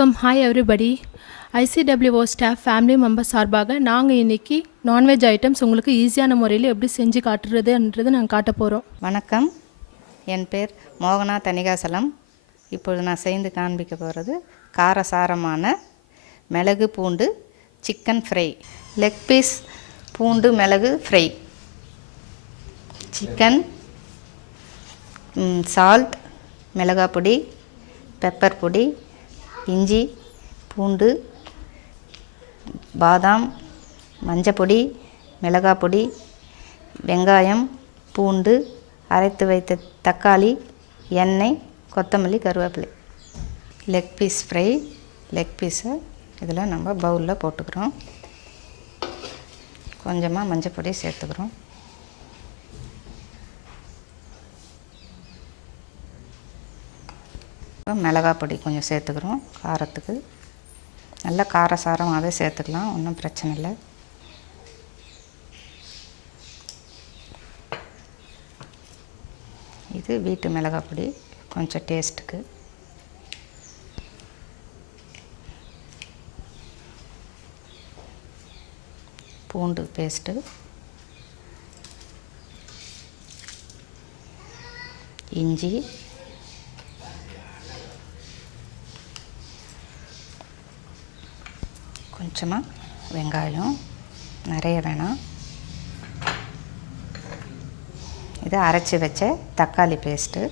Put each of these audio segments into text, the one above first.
வணக்கம். Hi everybody. ICWO staff family members சார்பாக நாங்கள் இன்றைக்கி நான்வெஜ் ஐட்டம்ஸ் உங்களுக்கு ஈஸியான முறையில் எப்படி செஞ்சு காட்டுறதுன்றது நாங்கள் காட்ட போகிறோம். வணக்கம், என் பேர் மோகனா தணிகாசலம். இப்பொழுது நான் செய்து காண்பிக்க போகிறது காரசாரமான மிளகு பூண்டு சிக்கன் ஃப்ரை. லெக் பீஸ் பூண்டு மிளகு ஃப்ரை. சிக்கன், சால்ட், மிளகாய் பொடி, பெப்பர் பொடி, இஞ்சி, பூண்டு, பாதாம், மஞ்சப்பொடி, மிளகாய் பொடி, வெங்காயம், பூண்டு, அரைத்து வைத்த தக்காளி, எண்ணெய், கொத்தமல்லி, கருவேப்பிலை. Leg piece fry. லெக் பீஸை இதில் நம்ம பவுலில் போட்டுக்கிறோம். கொஞ்சமாக மஞ்சப்பொடி சேர்த்துக்கிறோம். மிளகாய் பொடி கொஞ்சம் சேர்த்துக்கிறோம். காரத்துக்கு நல்லா காரசாரமாகவே சேர்த்துக்கலாம், ஒன்றும் பிரச்சனை இல்லை. இது வீட்டு மிளகாய் பொடி, கொஞ்சம் டேஸ்ட்டுக்கு. பூண்டு பேஸ்ட்டு, இஞ்சி, கொஞ்சமாக வெங்காயம், நிறைய வேணாம். இது அரைச்சி வச்ச தக்காளி பேஸ்ட்டு,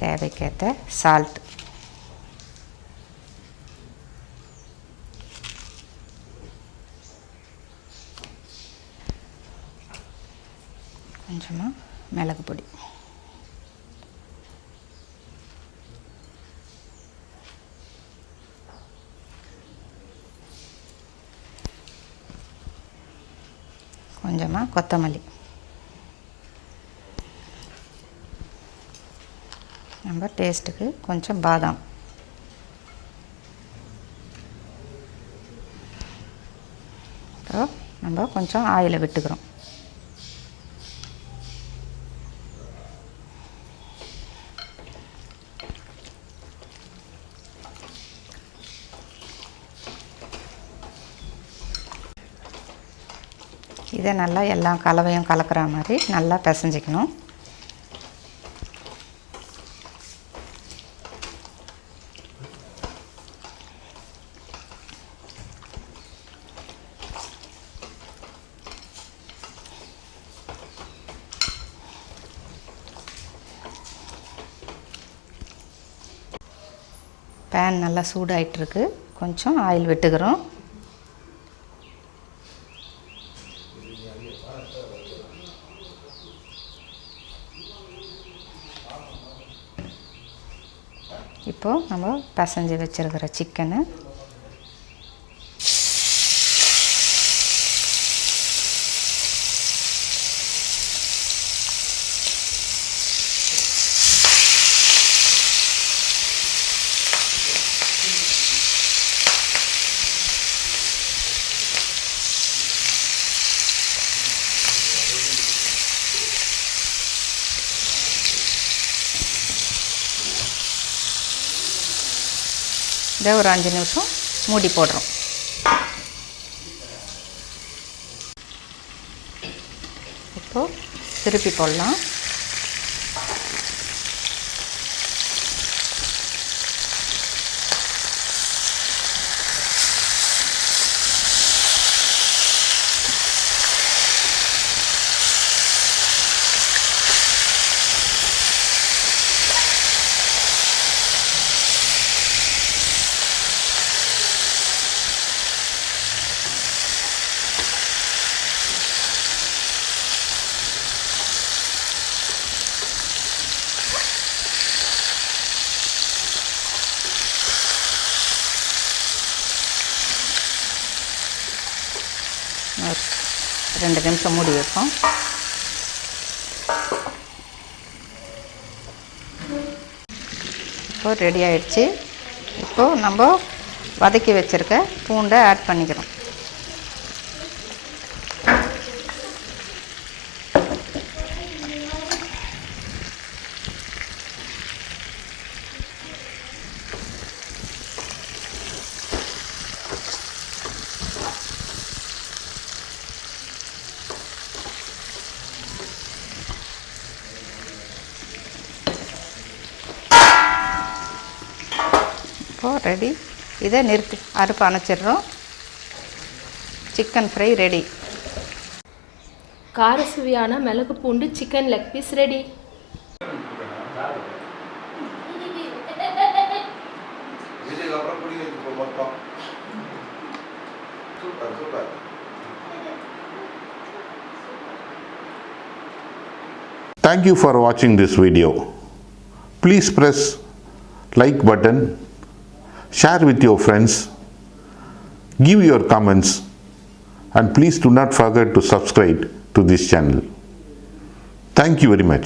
தேவைக்கேற்ற சால்ட், கொஞ்சமாக மிளகு பொடி. கொஞ்சமாக கொத்தமல்லி. நம்ம டேஸ்ட்டுக்கு கொஞ்சம் பாதாம். அப்புறம் நம்ம கொஞ்சம் ஆயிலை விட்டுக்கிறோம். இதை நல்லா எல்லா கலவையும் கலக்கிற மாதிரி நல்லா பிசைஞ்சிக்கணும். பேன் நல்லா சூடாயிட்டிருக்கு. கொஞ்சம் ஆயில் விட்டுக்கிறோம். இப்போது நம்ம பிசைஞ்சு வச்சுருக்கிற சிக்கனை இதை ஒரு 5 நிமிஷம் மூடி போடுறோம். இப்போது திருப்பி போடலாம். ஒரு 2 நிமிஷம் மூடி வைப்போம். இப்போது ரெடி ஆகிடுச்சு. இப்போது நம்ம வதக்கி வச்சுருக்க பூண்டை ஆட் பண்ணிக்கிறோம். இப்போது ரெடி. இதை நிறுத்தி அடுப்பு அணைச்சிடுறோம். Chicken fry ready. கார சுவையான மிளகு பூண்டு chicken leg piece ready. Thank you for watching this video. Please press like button, share with your friends, give your comments, and please do not forget to subscribe to this channel. Thank you very much.